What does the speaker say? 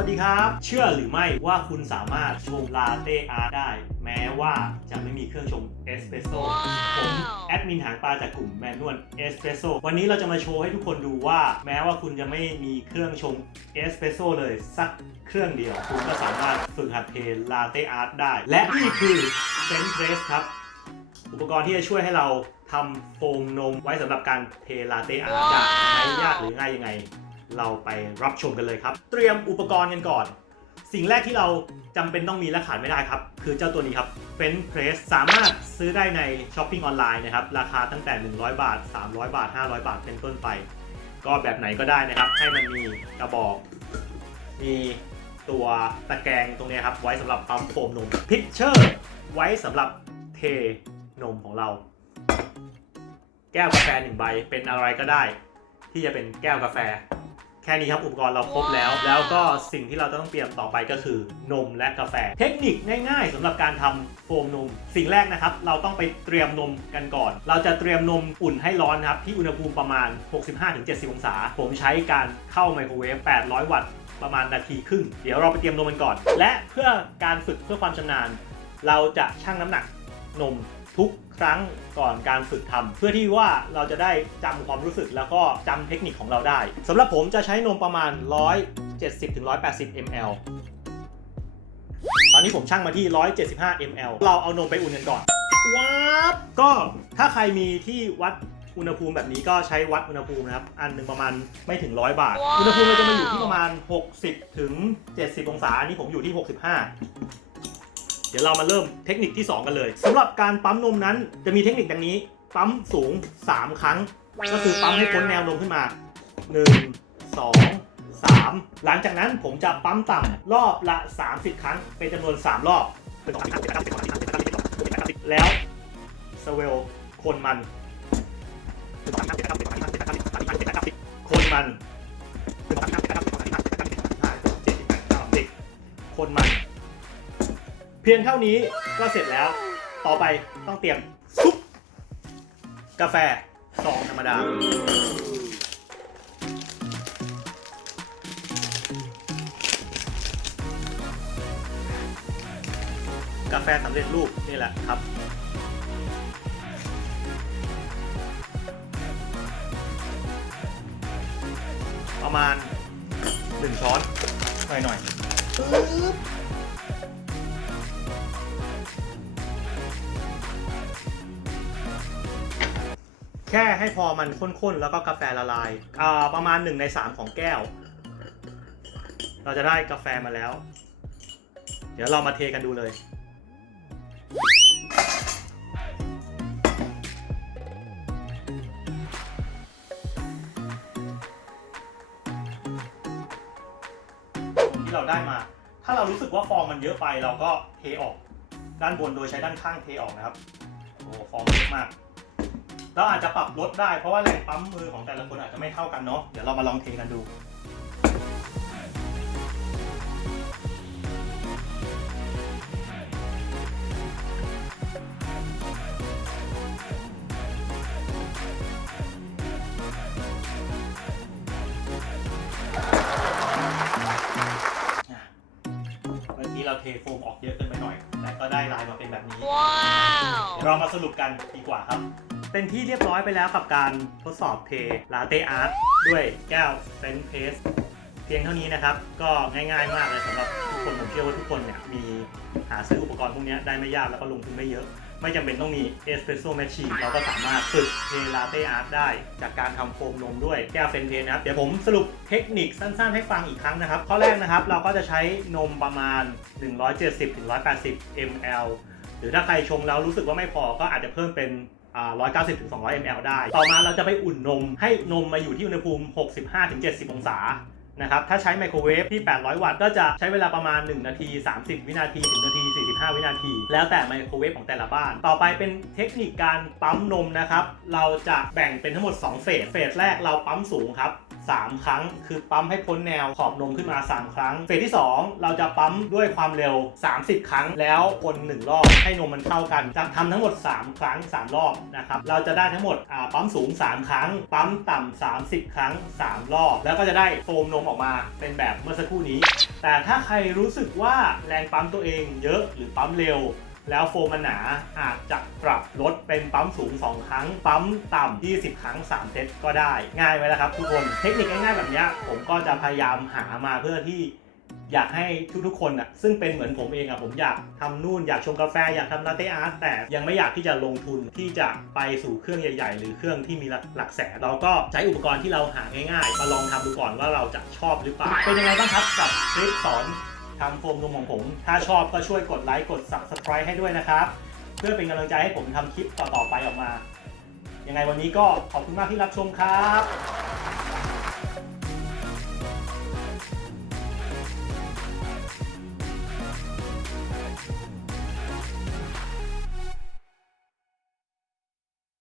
วัสดีครับ เชื่อหรือไม่ว่าคุณสามารถชงลาเต้อาร์ตได้ แม้ว่าจะไม่มีเครื่องชงเอสเปรสโซ่ผมแอดมินหางปลาจากกลุ่มแมนนวลเอสเปรสโซ่วันนี้เราจะมาโชว์ให้ทุกคนดูว่า แม้ว่าคุณจะไม่มีเครื่องชงเอสเปรสโซ่เลยสักเครื่องเดียว คุณก็สามารถฝึกหัดเทลาเต้อาร์ตได้ และนี่คือเฟนเพรสครับ อุปกรณ์ที่จะช่วยให้เราทำโฟมนมไว้สำหรับการเทลาเต้อาร์ตจะใช้ยากหรือง่ายยังไง เราไปรับชมกันเลยครับ เตรียมอุปกรณ์กันก่อน สิ่งแรกที่เราจำเป็นต้องมีและขาดไม่ได้ครับ คือเจ้าตัวนี้ครับ f e n Press สามารถซื้อได้ในช้อปปิ้งออนไลน์นะครับ ราคาตั้งแต่ 100 บาท 300 บาท 500 บาทเป็นต้นไป ก็แบบไหนก็ได้นะครับ ให้มันมีกระบอก มีตัวตะแกรงตรงนี้ครับ ไว้สำหรับปั๊มโฟมนมพิชเชอร์ไว้สำหรับเทนมของเรา แก้วกาแฟหนึ่งใบเป็นอะไรก็ได้ ที่จะเป็นแก้วกาแฟ แค่นี้ครับอุปกรณ์เราครบแล้ว แล้วก็สิ่งที่เราต้องเตรียมต่อไปก็คือนมและกาแฟ เทคนิคง่ายๆสำหรับการทำโฟมนม สิ่งแรกนะครับ เราต้องไปเตรียมนมกันก่อน เราจะเตรียมนมอุ่นให้ร้อนนะครับที่อุณหภูมิประมาณ 65-70 องศา ผมใช้การเข้าไมโครเวฟ 800 วัตต์ประมาณนาทีครึ่ง เดี๋ยวเราไปเตรียมนมกันก่อน และเพื่อการฝึกเพื่อความชำนาญ เราจะชั่งน้ำหนักนม ทุกครั้งก่อนการฝึกทำเพื่อที่ว่าเราจะได้จำความรู้สึกแล้วก็จำเทคนิคของเราได้สำหรับผมจะใช้นมประมาณ 170-180 ml ตอนนี้ผมชั่งมาที่ 175 ml เราเอานมไปอุ่นกันก่อนว้าวก็ถ้าใครมีที่วัดอุณหภูมิแบบนี้ก็ใช้วัดอุณหภูมินะครับ อันหนึ่งประมาณไม่ถึง100บาทว้าวอุณหภูมิเราจะมาอยู่ที่ประมาณ 60 ถึง 70 องศา อันนี้ผมอยู่ที่ 65 เดี๋ยวเรามาเริ่มเทคนิคที่ 2 กันเลยสำหรับการปั๊มนมนั้นจะมีเทคนิคดังนี้ ปั๊มสูง 3 ครั้ง ก็คือปั๊มให้พ้นแนวนมขึ้นมา 1 2 3 หลังจากนั้นผมจะปั๊มต่ำรอบละ 30 ครั้ง เป็นจำนวน 3 รอบเป็น2 3 4 5 6 7 8 9 10 11 12 13 14 15 16แล้วสเวลคนมัน คนมันคนมัน พียงเท่านี้ก็เสร็จแล้ว ต่อไปต้องเตรียมซุปกาแฟซองธรรมดา กาแฟสำเร็จรูปนี่แหละครับประมาณ 1 ช้อนหน่อยๆ แค่ให้พอมันข้นๆ แล้วก็กาแฟละลายอ่าประมาณ 1 ใน 3 ของแก้ว เราจะได้กาแฟมาแล้ว เดี๋ยวเรามาเทกันดูเลย ที่เราได้มา ถ้าเรารู้สึกว่าฟองมันเยอะไป เราก็เทออกด้านบนโดยใช้ด้านข้างเทออกนะครับ โอ้ฟองเยอะมาก เราอาจจะปรับลดได้เพราะว่าแรงปั๊มมือของแต่ละคนอาจจะไม่เท่ากันเนาะเดี๋ยวเรามาลองเทกันดูเมื่อกี้เราเทโฟมออกเยอะเกินไปหน่อย แต่ก็ได้ลายมาเป็นแบบนี้ ว้าวเดี๋ยวเรามาสรุปกันดีกว่าครับ เป็นที่เรียบร้อยไปแล้วกับการทดสอบเทลาเต้อาร์ตด้วยแก้วเซนเพสเพียงเท่านี้นะครับ ก็ง่ายๆมากเลยสำหรับทุกคนผมเชื่อว่าทุกคนเนี่ยมีหาซื้ออุปกรณ์พวกนี้ได้ไม่ยากแล้วก็ลงทุนไม่เยอะ ไม่จำเป็นต้องมีเอสเปรสโซ่แมชชีนเราก็สามารถฝึกเทลาเต้อาร์ตได้ จากการทำโฟมนมด้วยแก้วเฟนเทนนะครับ เดี๋ยวผมสรุปเทคนิคสั้นๆ ให้ฟังอีกครั้งนะครับ ข้อแรกนะครับเราก็จะใช้นมประมาณ 170-180 ml หรือถ้าใครชงแล้วรู้สึกว่าไม่พอก็อาจจะเพิ่มเป็น 190ถึง200 ml ได้ ต่อมาเราจะไปอุ่นนม ให้นมมาอยู่ที่อุณหภูมิ 65ถึง70 องศานะครับ ถ้าใช้ไมโครเวฟที่ 800 วัตต์ ก็จะใช้เวลาประมาณ 1 นาที 30 วินาที ถึงนาที 45 วินาที แล้วแต่ไมโครเวฟของแต่ละบ้าน ต่อไปเป็นเทคนิคการปั๊มนมนะครับ เราจะแบ่งเป็นทั้งหมด 2 เฟส เฟสแรกเราปั๊มสูงครับ 3 ครั้ง คือปั๊มให้พ้นแนวขอบนมขึ้นมา 3 ครั้ง เฟสที่ 2 เราจะปั๊มด้วยความเร็ว 30 ครั้ง แล้ววน1รอบให้นมมันเข้ากันจะทำทั้งหมด 3 ครั้ง 3 รอบนะครับเราจะได้ทั้งหมดปั๊มสูง 3 ครั้ง ปั๊มต่ำ30 ครั้ง 3 รอบ แล้วก็จะได้โฟมนมออกมาเป็นแบบเมื่อสักครู่นี้ แต่ถ้าใครรู้สึกว่าแรงปั๊มตัวเองเยอะหรือปั๊มเร็ว แล้วโฟมมันหนาอาจจะปรับลดเป็นปั๊มสูง 2 ครั้ง ปั๊มต่ำ20 ครั้ง 3 เซตก็ได้ ง่ายไหมล่ะครับทุกคนเทคนิคง่ายๆแบบเนี้ยผมก็จะพยายามหามาเพื่อที่อยากให้ทุกๆคนอะซึ่งเป็นเหมือนผมเองอะผมอยากทำนู่นอยากชงกาแฟอยากทำลาเต้อาร์ตแต่ยังไม่อยากที่จะลงทุนที่จะไปสู่เครื่องใหญ่ ๆ หรือเครื่องที่มีหลักแสนเราก็ใช้อุปกรณ์ที่เราหาง่ายๆ มาลองทำดูก่อนว่าเราจะชอบหรือเปล่าเป็นยังไงบ้างครับกับคลิปสอน ทำโฟมนมของผม ถ้าชอบก็ช่วยกดไลค์กด subscribe ให้ด้วยนะครับ เพื่อเป็นกำลังใจให้ผมทำคลิปต่อๆไปออกมา ยังไงวันนี้ก็ขอบคุณมากที่รับชมครับ